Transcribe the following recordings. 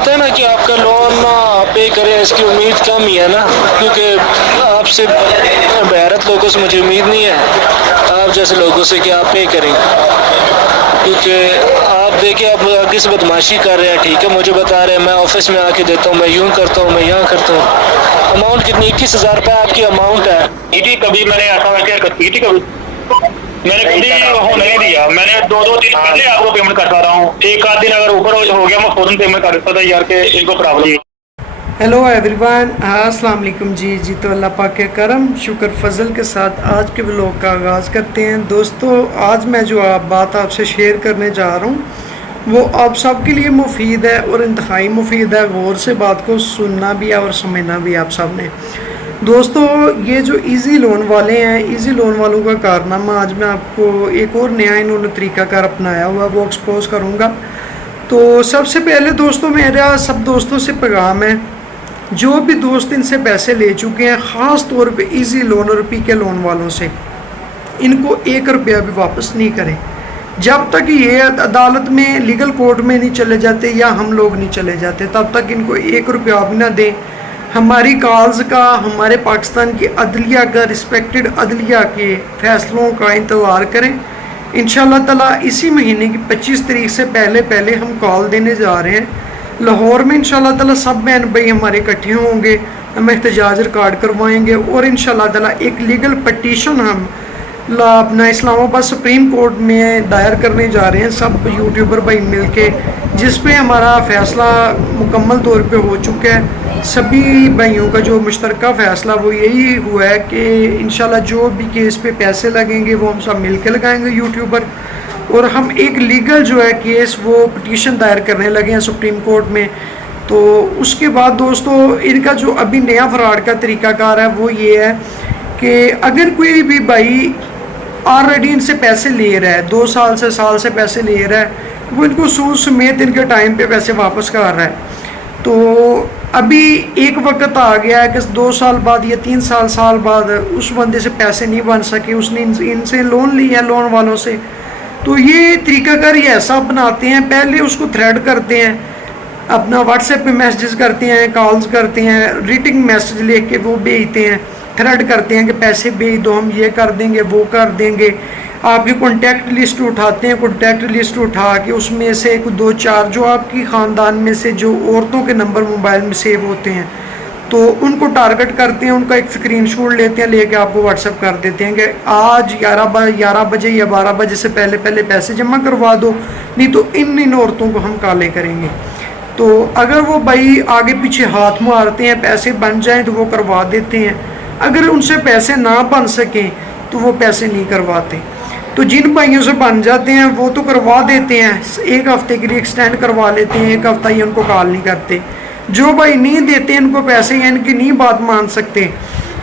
आता है ना कि आपका लोन ना पे करें, इसकी उम्मीद कम ही है ना, क्योंकि आपसे बेहरत लोगों से मुझे उम्मीद नहीं है, आप जैसे लोगों से कि आप पे करें। क्योंकि आप देखिए आप आगे से बदमाशी कर रहे हैं, ठीक है, मुझे बता रहे हैं मैं ऑफिस में आके देता हूँ, मैं यूँ करता हूँ, मैं यहाँ करता हूँ। अमाउंट कितनी, 21,000 रुपये आपकी अमाउंट है। कभी मैंने ऐसा वैसे करती थी, कभी मैंने कभी वो नहीं दिया। मैंने दो दिन पहले आपको पेमेंट करता रहा हूँ। एक आध दिन अगर ऊपर हो गया मैं फौरन पेमेंट कर देता था यार के इनको प्रॉब्लम। हेलो एवरीवन, अस्सलाम वालेकुम जी। तो अल्लाह पाक के करम शुक्र फजल के साथ आज के व्लॉग का आगाज़ करते हैं। दोस्तों, आज मैं जो बात आपसे शेयर करने जा रहा हूँ वो आप सब के लिए मुफीद है और इंतहाई मुफीद है। गौर से बात को सुनना भी है और समझना भी आप सब ने। दोस्तों, ये जो इजी लोन वाले हैं, इजी लोन वालों का कारनामा आज मैं आपको एक और नया इन्होंने तरीक़ाकार अपनाया हुआ वो एक्सपोज करूँगा। तो सबसे पहले दोस्तों, मेरा सब दोस्तों से पैगाम है, जो भी दोस्त इनसे पैसे ले चुके हैं, ख़ास तौर पे इजी लोन और पीके लोन वालों से, इनको 1 रुपया भी वापस नहीं करें जब तक ये अदालत में लीगल कोर्ट में नहीं चले जाते या हम लोग नहीं चले जाते, तब तक इनको 1 रुपया भी ना दें। हमारी कॉल्स का, हमारे पाकिस्तान की अदलिया का, रिस्पेक्टेड अदलिया के फ़ैसलों का इंतज़ार करें। इंशाअल्लाह ताला इसी महीने की 25 तारीख से पहले हम कॉल देने जा रहे हैं। लाहौर में इंशाअल्लाह ताला सब बहन भाई हमारे इकट्ठे होंगे, हम एहतजाज रिकॉर्ड करवाएंगे और इंशाअल्लाह ताला एक लीगल पटिशन हम अपना इस्लामाबाद सुप्रीम कोर्ट में दायर करने जा रहे हैं, सब यूट्यूबर भाई मिलके, जिस पे हमारा फ़ैसला मुकम्मल तौर पे हो चुका है। सभी भाइयों का जो मुश्तरका फ़ैसला वो यही हुआ है कि इंशाअल्लाह जो भी केस पे पैसे लगेंगे वो हम सब मिल के लगाएँगे यूट्यूबर, और हम एक लीगल जो है केस वो पिटीशन दायर करने लगे हैं सुप्रीम कोर्ट में। तो उसके बाद दोस्तों, इनका जो अभी नया फ्रॉड का तरीक़ाकार है वो ये है कि अगर कोई भी भाई ऑलरेडी इनसे पैसे ले रहा है, 2 साल से साल से पैसे ले रहा है, वो इनको सूद समेत इनके टाइम पे पैसे वापस कर रहा है, तो अभी एक वक्त आ गया है कि 2 साल बाद या 3 साल बाद उस बंदे से पैसे नहीं बन सके, उसने इनसे लोन लिया, लोन वालों से। तो ये तरीकाकार ये ऐसा अपनाते हैं, पहले उसको थ्रेड करते हैं, अपना व्हाट्सएप पे मैसेजेस करते हैं, कॉल्स करते हैं, रीटिंग मैसेज लेके के वो भेजते हैं, थ्रेड करते हैं कि पैसे भेज दो, हम ये कर देंगे, वो कर देंगे। आपकी कॉन्टैक्ट लिस्ट उठाते हैं, कॉन्टैक्ट लिस्ट उठा के उसमें से 2-4 जो आपकी ख़ानदान में से जो औरतों के नंबर मोबाइल में सेव होते हैं, तो उनको टारगेट करते हैं, उनका एक स्क्रीनशॉट लेते हैं, लेके आपको व्हाट्सएप कर देते हैं कि आज 11 बजे या 12 बजे से पहले पैसे जमा करवा दो, नहीं तो इन औरतों को हम काले करेंगे। तो अगर वो भाई आगे पीछे हाथ मारते हैं, पैसे बन जाएं तो वो करवा देते हैं, अगर उनसे पैसे ना बन सकें तो वो पैसे नहीं करवाते। तो जिन भाइयों से बन जाते हैं वो तो करवा देते हैं, 1 हफ्ते के लिए एक्सटेंड करवा लेते हैं, 1 हफ्ता ही उनको कॉल नहीं करते। जो भाई नहीं देते इनको पैसे या इनकी नहीं बात मान सकते,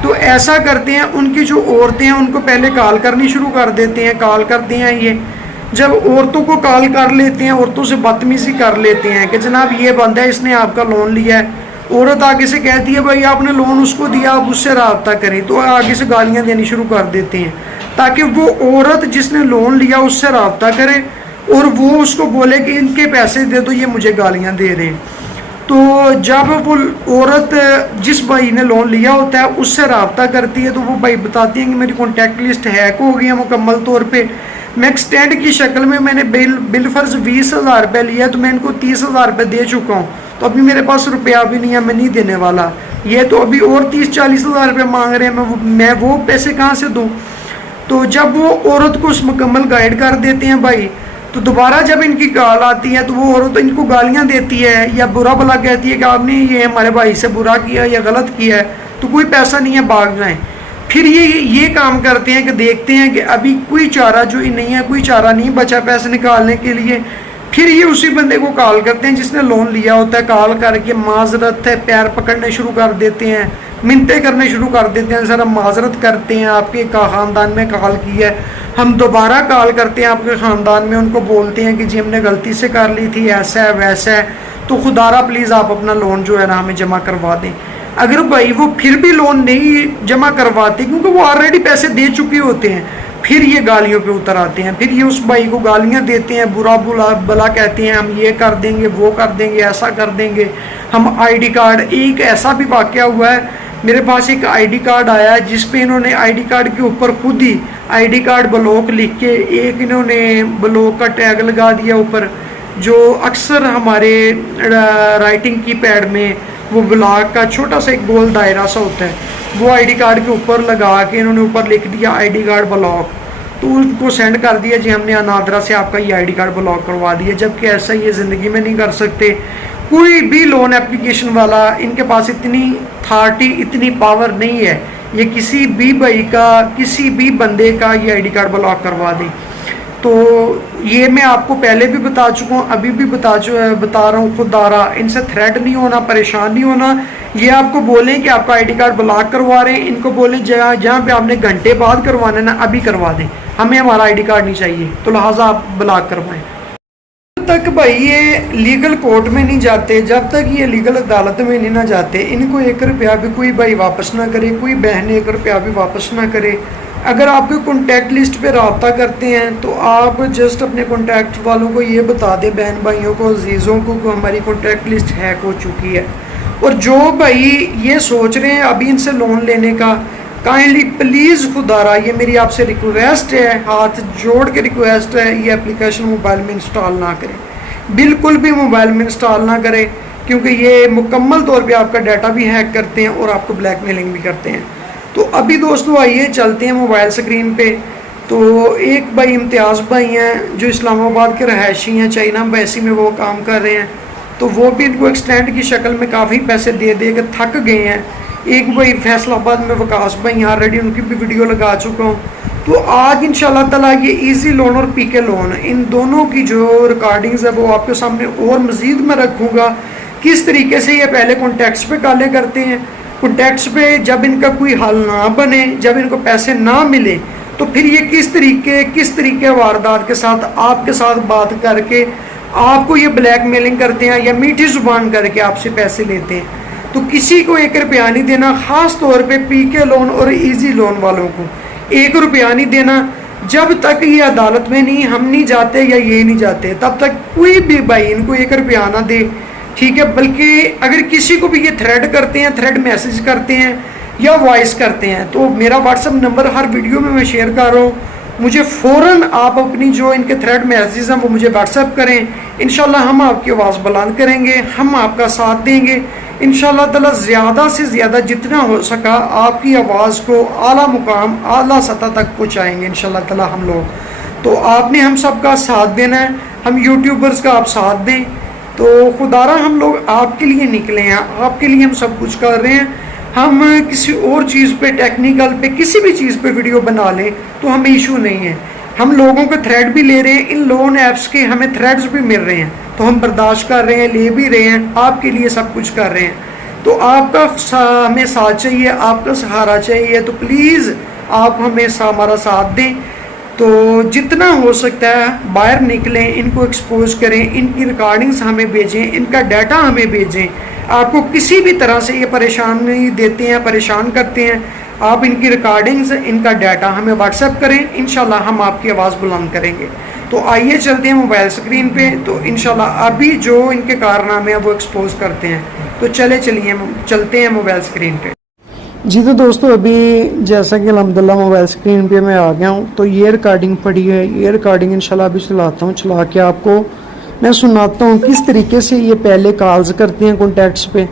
तो ऐसा करते हैं, उनकी जो औरतें हैं उनको पहले कॉल करनी शुरू कर देते हैं। कॉल करते हैं, ये जब औरतों को कॉल कर लेते हैं, औरतों से बदतमीजी कर लेते हैं कि जनाब ये बंदा है, इसने आपका लोन लिया है। औरत आगे से कहती है भाई आपने लोन उसको दिया, आप उससे रब्ता करें, तो आगे से गालियाँ देनी शुरू कर देते हैं, ताकि वो औरत जिसने लोन लिया उससे रब्ता करे और वो उसको बोले कि इनके पैसे दे दो, ये मुझे गालियाँ दे रहे हैं। तो जब वो औरत जिस भाई ने लोन लिया होता है उससे रब्ता करती है, तो वो भाई बताती हैं कि मेरी कॉन्टैक्ट लिस्ट हैक हो गई है मुकम्मल तौर पे, मैं एक्सटेंड की शक्ल में मैंने बिल फर्ज 20,000 रुपये लिया, तो मैं इनको 30,000 रुपये दे चुका हूँ, तो अभी मेरे पास रुपया भी नहीं है, मैं नहीं देने वाला, ये तो अभी और 30-40,000 रुपये मांग रहे हैं, मैं वो पैसे कहाँ से दूँ। तो जब वो औरत को मुकम्मल गाइड कर देते हैं भाई, तो दोबारा जब इनकी कॉल आती है तो वो औरत इनको गालियाँ देती है या बुरा भला कहती है कि आपने ये हमारे भाई से बुरा किया या गलत किया है, तो कोई पैसा नहीं है, भाग जाएं। फिर ये काम करते हैं कि देखते हैं कि अभी कोई चारा जो ही नहीं है, कोई चारा नहीं बचा पैसे निकालने के लिए, फिर ये उसी बंदे को कॉल करते हैं जिसने लोन लिया होता है, कॉल करके माजरत है पैर पकड़ने शुरू कर देते हैं, मिन्नतें करने शुरू कर देते हैं, सर हम माजरत करते हैं, आपके ख़ानदान में कॉल की है, हम दोबारा कॉल करते हैं आपके ख़ानदान में, उनको बोलते हैं कि जी हमने गलती से कर ली थी, ऐसा है वैसा है, तो खुदारा प्लीज़ आप अपना लोन जो है ना हमें जमा करवा दें। अगर भाई वो फिर भी लोन नहीं जमा करवाते, क्योंकि वो ऑलरेडी पैसे दे चुके होते हैं, फिर ये गालियों पे उतर आते हैं, फिर ये उस भाई को गालियां देते हैं, बुरा बुला भला कहते हैं, हम ये कर देंगे, वो कर देंगे, ऐसा कर देंगे, हम आईडी कार्ड। एक ऐसा भी वाकया हुआ है, मेरे पास एक आईडी कार्ड आया है जिस पे इन्होंने आईडी कार्ड के ऊपर खुद ही आईडी कार्ड ब्लॉक लिख के एक इन्होंने ब्लॉक का टैग लगा दिया ऊपर, जो अक्सर हमारे राइटिंग की पैड में वो ब्लॉक का छोटा सा एक गोल दायरा सा होता है, वो आईडी कार्ड के ऊपर लगा के इन्होंने ऊपर लिख दिया आईडी कार्ड ब्लॉक। तो उनको सेंड कर दिया जी हमने अनादरा से आपका ये आईडी कार्ड ब्लॉक करवा दिया, जबकि ऐसा ये ज़िंदगी में नहीं कर सकते। कोई भी लोन एप्लीकेशन वाला, इनके पास इतनी अथॉरिटी, इतनी पावर नहीं है ये किसी भी भाई का, किसी भी बंदे का ये आईडी कार्ड ब्लॉक करवा दें। तो ये मैं आपको पहले भी बता चुका हूँ, अभी भी बता रहा हूँ, खुदारा इनसे थ्रेट नहीं होना, परेशान नहीं होना। ये आपको बोलें कि आपका आईडी कार्ड ब्लॉक करवा रहे हैं, इनको बोलें जहाँ पे आपने घंटे बाद करवाना है ना अभी करवा दें, हमें हमारा आईडी कार्ड नहीं चाहिए, तो लिहाजा आप ब्लॉक करवाएं। जब तक भाई ये लीगल कोर्ट में नहीं जाते, जब तक ये लीगल अदालत में नहीं ना जाते, इनको 1 रुपया भी कोई भाई वापस ना करे, कोई बहन 1 रुपया भी वापस ना करे। अगर आपके कॉन्टैक्ट लिस्ट पे रब्ता करते हैं तो आप जस्ट अपने कॉन्टैक्ट वालों को ये बता दें, बहन भाइयों को, अजीज़ों को हमारी कॉन्टैक्ट लिस्ट हैक हो चुकी है। और जो भाई ये सोच रहे हैं अभी इनसे लोन लेने का, काइंडली प्लीज़ खुदारा ये मेरी आपसे रिक्वेस्ट है, हाथ जोड़ के रिक्वेस्ट है, ये एप्लीकेशन मोबाइल में इंस्टॉल ना करें, बिल्कुल भी मोबाइल में इंस्टॉल ना करें, क्योंकि ये मुकम्मल तौर पे आपका डाटा भी हैक करते हैं और आपको ब्लैकमेलिंग भी करते हैं। तो अभी दोस्तों आइए चलते हैं मोबाइल स्क्रीन पे। तो एक भाई इम्तियाज़ भाई हैं जो इस्लामाबाद के रहायशी हैं, चाइना एम्बेसी में वो काम कर रहे हैं, तो वो भी इनको एक्सटेंड की शक्ल में काफ़ी पैसे दे दे के थक गए हैं। एक भाई फैसलाबाद में वकास भाई, ऑलरेडी उनकी भी वीडियो लगा चुका हूँ। तो आज इंशाल्लाह ताला ये इजी लोन और पीके लोन, इन दोनों की जो रिकॉर्डिंग्स है वो आपके सामने और मज़ीद मैं रखूँगा, किस तरीके से ये पहले कॉन्टैक्ट्स पे काले करते हैं, कॉन्टैक्ट्स पे जब इनका कोई हल ना बने, जब इनको पैसे ना मिले, तो फिर ये किस तरीके वारदात के साथ आपके साथ बात करके आपको ये ब्लैकमेलिंग करते हैं या मीठी जुबान करके आपसे पैसे लेते हैं। तो किसी को 1 रुपया नहीं देना, ख़ास तौर पे पीके लोन और इजी लोन वालों को 1 रुपया नहीं देना। जब तक ये अदालत में नहीं, हम नहीं जाते या ये नहीं जाते, तब तक कोई भी भाई इनको 1 रुपया ना दे, ठीक है। बल्कि अगर किसी को भी ये थ्रेड करते हैं, थ्रेड मैसेज करते हैं या वॉइस करते हैं, तो मेरा व्हाट्सअप नंबर हर वीडियो में मैं शेयर कर रहा हूँ, मुझे फ़ौरन आप अपनी जो इनके थ्रेड मैसेज हैं वो मुझे व्हाट्सअप करें। इंशाल्लाह हम आपकी आवाज़ बुलंद करेंगे, हम आपका साथ देंगे इंशाल्लाह ताला। ज़्यादा से ज़्यादा जितना हो सका आपकी आवाज़ को आला मुकाम, आला सतह तक पहुँचाएँगे इंशाल्लाह ताला हम लोग। तो आपने हम सब का साथ देना है, हम यूट्यूबर्स का आप साथ दें। तो खुदारा हम लोग आपके लिए निकले हैं, आपके लिए हम सब कुछ कर रहे हैं। हम किसी और चीज़ पे, टेक्निकल पे, किसी भी चीज़ पे वीडियो बना लें तो हमें इशू नहीं है। हम लोगों के थ्रेड भी ले रहे हैं, इन लोन ऐप्स के हमें थ्रेड्स भी मिल रहे हैं, तो हम बर्दाश्त कर रहे हैं, ले भी रहे हैं, आपके लिए सब कुछ कर रहे हैं। तो आपका हमें साथ चाहिए, आपका सहारा चाहिए, तो प्लीज़ आप हमें हमारा साथ दें। तो जितना हो सकता है बाहर निकलें, इनको एक्सपोज करें, इनकी रिकॉर्डिंग्स हमें भेजें, इनका डाटा हमें भेजें। आपको किसी भी तरह से ये परेशानी देते हैं, परेशान करते हैं, आप इनकी रिकॉर्डिंग्स, इनका डाटा हमें व्हाट्सएप करें, इंशाल्लाह हम आपकी आवाज़ बुलंद करेंगे। तो आइए चलते हैं मोबाइल स्क्रीन पे। तो इंशाल्लाह अभी जो इनके कारनामे हैं वो एक्सपोज करते हैं। तो चलते हैं मोबाइल स्क्रीन पे। जी तो दोस्तों अभी जैसा कि अल्हम्दुलिल्लाह मोबाइल स्क्रीन पे मैं आ गया हूँ। तो ये रिकॉर्डिंग पड़ी है, ये रिकॉर्डिंग इंशाल्लाह अभी चलाता हूँ, चला के आपको मैं सुनाता हूँ किस तरीके से ये पहले कॉल्स करते हैं कॉन्टैक्ट्स पे।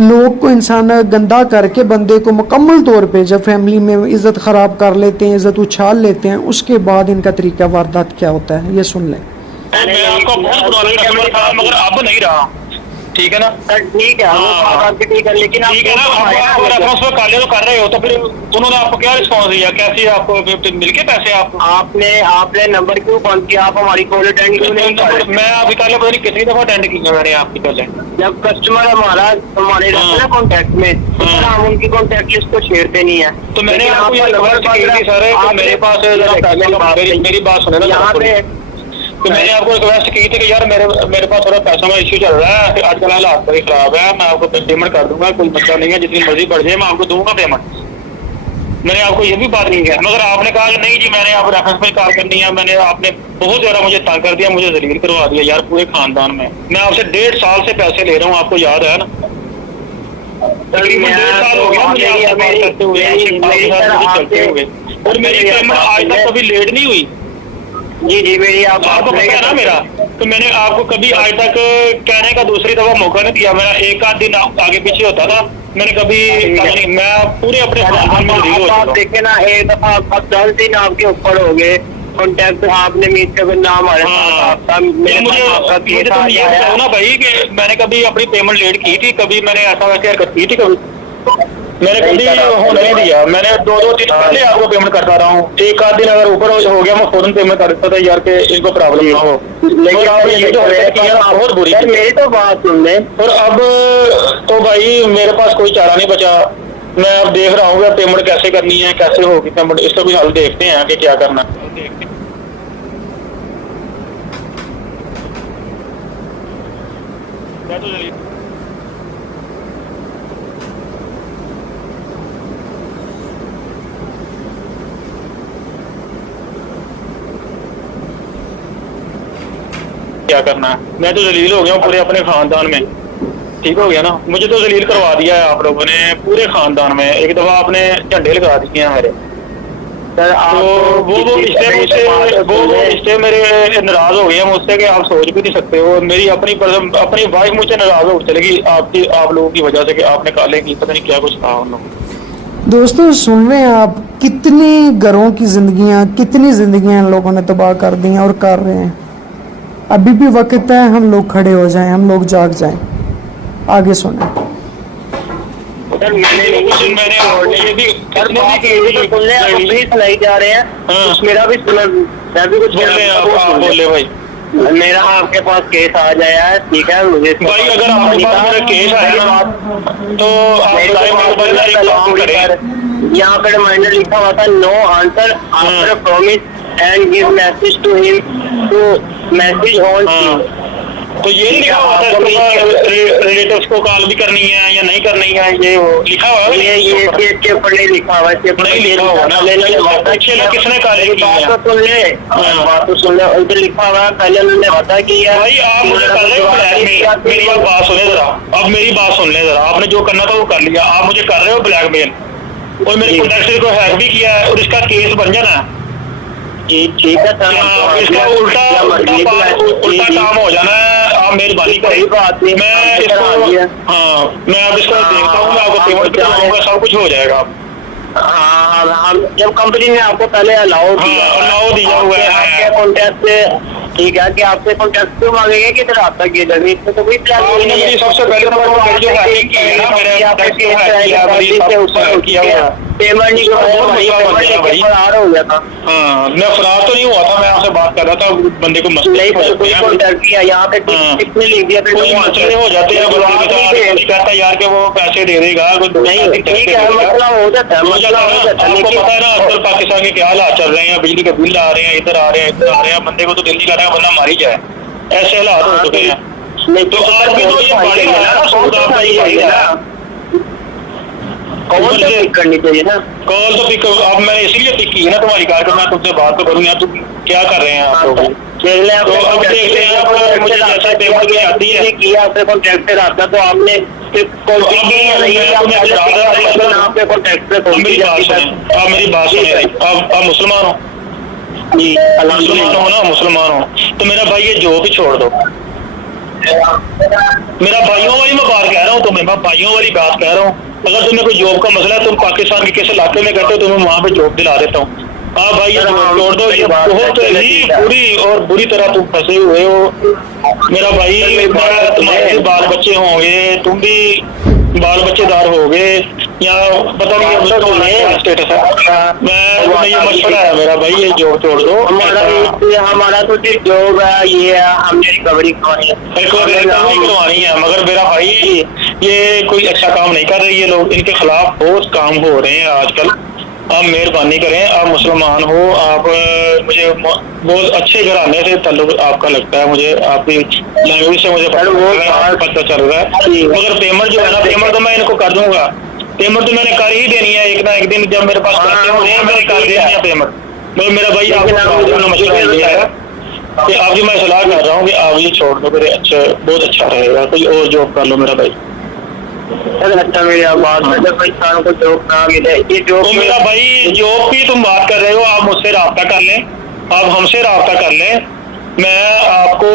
लोग को इंसान गंदा करके बंदे को मुकम्मल तौर पे जब फैमिली में इज़्ज़त ख़राब कर लेते हैं, इज़्ज़त उछाल लेते हैं, उसके बाद इनका तरीका वारदात क्या होता है ये सुन लें। मैं आपका बहुत पुराना कस्टमर था, मगर अब नहीं रहा, ठीक है ना सर? ठीक है, ठीक है, लेकिन ठीक है ना, आप रेफरेंस पे काले तो कर रहे हो, तो फिर उन्होंने आपको क्या रिस्पॉन्स दिया, कैसे आपको मिलके पैसे आपने नंबर क्यों बंद किया? आप हमारी कॉल अटेंड क्यों नहीं कर रहे? मैं अभी कल पता नहीं कितनी दफा अटेंड की है मैंने आपकी कॉल। जब कस्टमर हमारे रहते हैं ना कॉन्टैक्ट में, तो सर हम उनकी कॉन्टैक्ट लिस्ट को छेड़ते नहीं है। तो मैंने आपको ये रिक्वेस्ट की थी सर, तो मेरे पास मेरी बात सुने ना यहाँ पे। तो मैंने आपको रिक्वेस्ट की थी कि यार मेरे पास थोड़ा पैसों का इश्यू चल रहा है, आजकल हालात बड़ी खराब है, मैं आपको पेमेंट कर दूंगा, कोई मसला नहीं है, जितनी मर्जी बढ़ जाए मैं आपको दूंगा पेमेंट। मैंने आपको ये भी बात नहीं किया, मगर आपने कहा कि नहीं जी मैंने आप रेफरेंस में कार करनी है। मैंने आपने बहुत ज्यादा मुझे तंग कर दिया, मुझे जलील करवा दिया यार पूरे खानदान में। मैं आपसे 1.5 साल से पैसे ले रहा हूँ, आपको याद है ना? तकरीबन 1.5 साल हो गया मुझे आपसे बात करते हुए, आपके साथ मुझे चलते हुए, और मेरी पेमेंट आज तक कभी लेट नहीं हुई। जी जी मेरी आपको पता है ना मेरा, तो मैंने आपको कभी आज तक कहने का दूसरी दफा मौका नहीं दिया। मेरा एक आध दिन आगे पीछे होता था, मैंने कभी कहा नहीं। मैं पूरे अपने खानदान में जलील हो चुका हूं। देखे ना, एक दफा अब 10 दिन आपके ऊपर हो गए कॉन्टेक्ट आपने मीट का नाम आ रहा। मुझे तुम ये बताओ ना भाई कि मैंने कभी अपनी पेमेंट लेट की थी? कभी मैंने ऐसा वैसे हरकत की थी कभी? मैंने कभी होने नहीं दिया। मैंने 2-2 दिन पहले आपको पेमेंट करता रहा हूँ। एक आध दिन अगर ऊपर हो गया मैं फौरन पेमेंट कर देता था यार के इनको प्रॉब्लम ना हो। लेकिन आपने ये जो किया बहुत बुरी थी। मेरी तो बात सुन ले। और अब तो भाई मेरे पास कोई चारा नहीं बचा। मैं अब देख रहा हूँ पेमेंट कैसे करनी है, कैसे होगी पेमेंट, इसका भी हल देखते हैं कि क्या करना है। क्या करना है? मैं तो जलील हो गया हूँ पूरे अपने खानदान में। ठीक हो गया ना, मुझे तो जलील करवा दिया है आप लोगों ने पूरे खानदान में। एक दफा आपने झंडे लगा दिए हैं मेरे, तो वो रिश्ते मेरे नाराज हो गए हैं मुझसे कि आप सोच भी नहीं सकते हो। मेरी अपनी वाइफ मुझसे नाराज हो चलेगी आप लोगों की वजह से कि आपने काले की पता नहीं क्या कुछ कहा उन लोगों। दोस्तों सुन रहे हैं आप, कितनी घरों की जिंदगियां, कितनी जिंदगियां इन लोगों ने तबाह कर दी हैं और कर रहे हैं। अभी भी वक्त है हम लोग खड़े हो जाएं, हम लोग जाग जाएं। आगे सुने। सुनाई जा रहे हैं, मेरा भी सुना, मैं भी कुछ बोले भाई। मेरा आपके पास केस आ जाया है, ठीक है? मुझे भाई अगर आपके पास मेरा केस आया ना तो यहाँ पे रिमाइंडर लिखा हुआ था, no answer after promise and give message to him to message on. तो ये नहीं लिखा हुआ था रिलेटिव्स को कॉल भी करनी है या नहीं करनी है? ये वो लिखा हुआ है? ये केस के ऊपर नहीं लिखा हुआ है, नहीं लिखा हुआ ना। किसने कॉल की है? बात तो सुन ले, बात तो सुन ले। उधर लिखा हुआ है, पहले उन्होंने बता कि भाई आप मुझे कर रहे हो ब्लैकमेल। मेरी बात सुने जरा, अब मेरी बात सुन ले जरा। आपने जो करना था वो कर लिया, आप मुझे कर रहे हो ब्लैकमेल और मेरे कॉन्टैक्ट को हैक भी किया है और इसका केस बन जाना। ठीक है सर, इसका उल्टा काम हो जाना है। आप मेहरबानी करें, मैं इसको मैं अब इसको देखता हूँ, मैं आपको पेमेंट कराऊंगा, सब कुछ हो जाएगा। हाँ, जब कंपनी ने आपको पहले अलाउ दिया हुआ है कॉन्टैक्ट से, ठीक है कि आपसे कॉन्टैक्ट क्यों मांगेंगे कि इधर आपका ये जगह इसमें तो कोई प्लान नहीं है। सबसे पहले पेमेंट नहीं फरार हो गया था। हाँ, मैं फरार तो नहीं हुआ था, मैं आपसे बात कर रहा था। बंदे को मसले कोई कॉन्टैक्ट किया यहाँ पे कितने लिख दिया, कोई मसले हो जाते हैं। कहता है यार कि वो पैसे दे देगा, नहीं ठीक है, मसला हो जाता है, मसला हो जाता है। आपको पता है ना आजकल पाकिस्तान के क्या हालात चल रहे हैं, बिजली के बिल आ रहे हैं, इधर आ रहे हैं, इधर आ रहे हैं। बंदे को तो दिल नहीं कर रहा है वरना मारी जाए, ऐसे हालात हो चुके हैं। नहीं तो आज भी तो ये बाड़ी है कॉल तो पिक करनी चाहिए ना। कॉल तो पिक, अब मैंने इसीलिए पिक की है ना तुम्हारी कार को, मैं तुमसे बात तो करूँ यार। तुम क्या कर रहे हैं आप लोग? तो अब देखते हैं, मुझे जैसा पेमेंट में आती है किया आपने कॉन्टैक्ट से रहा तो आपने मेरी बात सुने, आप मुसलमान हो जी, मुसलमान हो ना, मुसलमान हो तो मेरा भाई ये जॉब ही छोड़ दो। मेरा भाइयों वाली मैं बात कह रहा हूँ तुम्हें, मैं भाइयों वाली बात कह रहा हूँ। अगर तुम्हें कोई जॉब का मसला है, तुम पाकिस्तान के किस इलाके में कहते हो, तुम्हें वहाँ पे जॉब दिला देता हूँ। हाँ भाई ये जॉब छोड़ दो, ये बहुत ही बुरी और बुरी तरह तुम फंसे हुए हो मेरा भाई। तुम्हारे बाल बच्चे होंगे, तुम भी बाल बच्चेदार हो गए या पता नहीं स्टेटस है। मैं तुम्हें ये मशवरा है मेरा भाई, ये जॉब छोड़ दो। हमारा तो जॉब है, ये हमने रिकवरी करवानी है, मगर मेरा भाई ये कोई अच्छा काम नहीं कर रहे ये लोग। इनके खिलाफ बहुत काम हो रहे हैं आजकल। आप मेहरबानी करें, आप मुसलमान हो, आप मुझे बहुत अच्छे घराने से ताल्लुक आपका लगता है, मुझे आपकी लैंग्वेज से मुझे पता चल रहा है। मगर पेमेंट जो है ना, पेमेंट तो मैं इनको कर दूंगा, पेमेंट तो मैंने कर ही देनी है एक ना एक दिन, जब मेरे पास पैसे होने हैं मैंने कर देनी है पेमेंट। मेरा भाई आपको मसला है कि आपकी मैं सलाह कर रहा हूँ कि आप ये छोड़ दो मेरे, अच्छा बहुत अच्छा रहेगा, कोई और जॉब कर लो मेरा भाई। अच्छा मेरी बात को जॉब ना मिले ये जॉब, तो मेरा भाई जॉब की तुम बात कर रहे हो, आप मुझसे रब्ता कर लें, आप हमसे रब्ता कर लें। मैं आपको,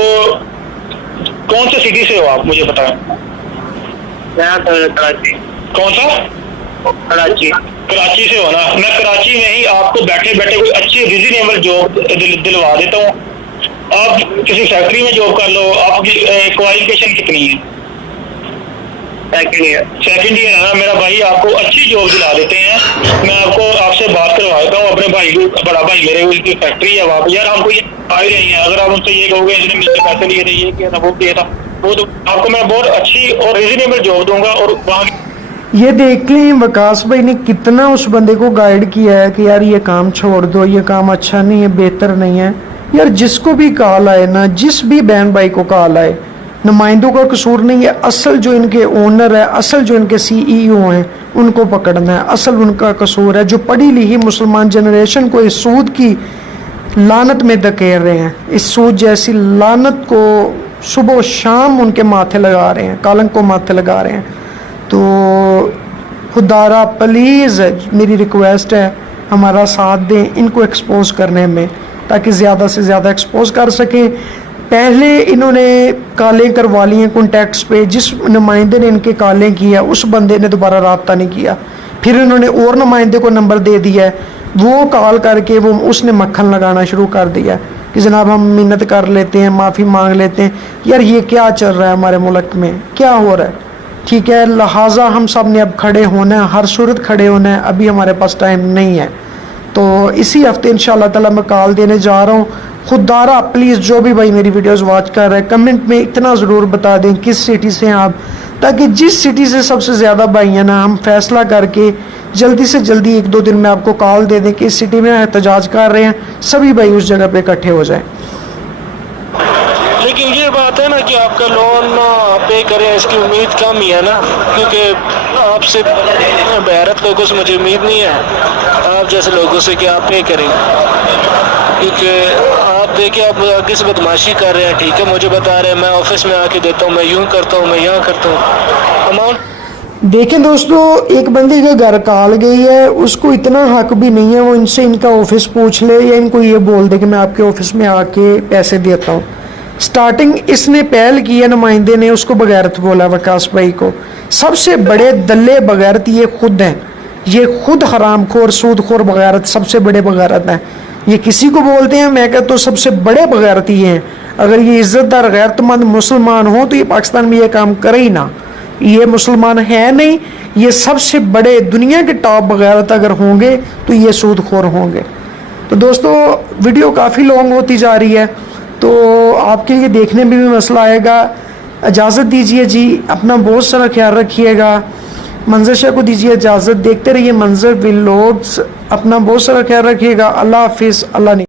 कौन से सिटी से हो आप मुझे बताएं? कराची। कौन सा? कराची। कराची से हो ना? मैं कराची में ही आपको बैठे बैठे कोई अच्छी रीजनेबल जॉब दिलवा देता हूँ। आप किसी फैक्ट्री में जॉब कर लो। आपकी क्वालिफिकेशन कितनी है? सेकंड ईयर है ना मेरा भाई, आपको अच्छी जॉब दिला देते हैं। मैं आपको आपसे बात करवा देता हूँ अपने भाई की, बड़ा भाई मेरे उसकी फैक्ट्री है वहाँ पे। यार हमको ये आ ही नहीं है, अगर आप उनसे ये कहोगे इसने मुझसे पैसे लिए थे, ये किया था, वो किया था, वो तो आपको मैं बहुत अच्छी और रीजनेबल जॉब दूंगा। और वहाँ ये देख लें वकास भाई ने कितना उस बंदे को गाइड किया है कि यार ये काम छोड़ दो, ये काम अच्छा नहीं है, बेहतर नहीं है। यार जिसको भी कॉल आए ना, जिस भी बहन भाई को कॉल आए, नुमाइंदों का कसूर नहीं है, असल जो इनके ओनर है, असल जो इनके सीईओ हैं उनको पकड़ना है, असल उनका कसूर है। जो पढ़ी लिखी मुसलमान जनरेशन को इस सूद की लानत में धकेल रहे हैं, इस सूद जैसी लानत को सुबह शाम उनके माथे लगा रहे हैं, कलंक को माथे लगा रहे हैं। तो खुदारा प्लीज़ मेरी रिक्वेस्ट है, हमारा साथ दें इनको एक्सपोज करने में, ताकि ज़्यादा से ज़्यादा एक्सपोज कर सकें। पहले इन्होंने कॉलें करवा ली हैं कॉन्टैक्ट्स पे, जिस नुमाइंदे ने इनके कॉलें किया उस बंदे ने दोबारा रब्ता नहीं किया। फिर इन्होंने और नुमाइंदे को नंबर दे दिया है, वो कॉल करके वो उसने मक्खन लगाना शुरू कर दिया कि जनाब हम मिन्नत कर लेते हैं, माफ़ी मांग लेते हैं। यार ये क्या चल रहा है हमारे मुल्क में, क्या हो रहा है? ठीक है, लिहाजा हम सब ने अब खड़े होना है, हर सूरत खड़े होना है। अभी हमारे पास टाइम नहीं है, तो इसी हफ्ते इंशाल्लाह ताला मैं कॉल देने जा रहा हूँ। खुदारा प्लीज़ जो भी भाई मेरी वीडियोस वॉच कर रहे हैं, कमेंट में इतना ज़रूर बता दें किस सिटी से हैं आप, ताकि जिस सिटी से सबसे ज़्यादा भाई हैं ना, हम फैसला करके जल्दी से जल्दी 1-2 दिन में आपको कॉल दे दें कि इस सिटी में एहतजाज कर रहे हैं, सभी भाई उस जगह पे इकट्ठे हो जाएं। लेकिन ये बात है ना कि आपका लोन पे करें इसकी उम्मीद कम ही है ना, क्योंकि आपसे बेगैरत लोगों से मुझे उम्मीद नहीं है, आप जैसे लोगों से कि आप पे करें। क्योंकि आप देखिए आप आगे से बदमाशी कर रहे हैं, ठीक है, मुझे बता रहे हैं मैं ऑफिस में आके देता हूँ, मैं यूँ करता हूँ, मैं यहाँ करता हूँ अमाउंट। देखें दोस्तों, एक बंदे के घर कॉल गई है, उसको इतना हक भी नहीं है वो इनसे इनका ऑफिस पूछ ले या इनको ये बोल दे कि मैं आपके ऑफिस में आके पैसे देता हूँ। स्टार्टिंग इसने पहल की है, नुमाइंदे ने उसको बगैरत बोला वकास भाई को। सबसे बड़े दल्ले बगैरत ये खुद हैं, ये खुद हरामखोर सूदखोर बगैरत सबसे बड़े बगैरत हैं। ये किसी को बोलते हैं, मैं कहता हूँ सबसे बड़े बगैरत ये हैं। अगर ये इज़्ज़तदार गैरतमंद मुसलमान हो तो ये पाकिस्तान में ये काम करे ही ना, ये मुसलमान है नहीं। ये सबसे बड़े दुनिया के टॉप बगैरत अगर होंगे तो ये सूदखोर होंगे। तो दोस्तों वीडियो काफ़ी लॉन्ग होती जा रही है, तो आपके लिए देखने में भी मसला आएगा। इजाज़त दीजिए जी, अपना बहुत सारा ख्याल रखिएगा। मंजर शाह को दीजिए इजाज़त, देखते रहिए मंजर व्लॉग्स, अपना बहुत सारा ख्याल रखिएगा। अल्लाह हाफिज़, अल्लाह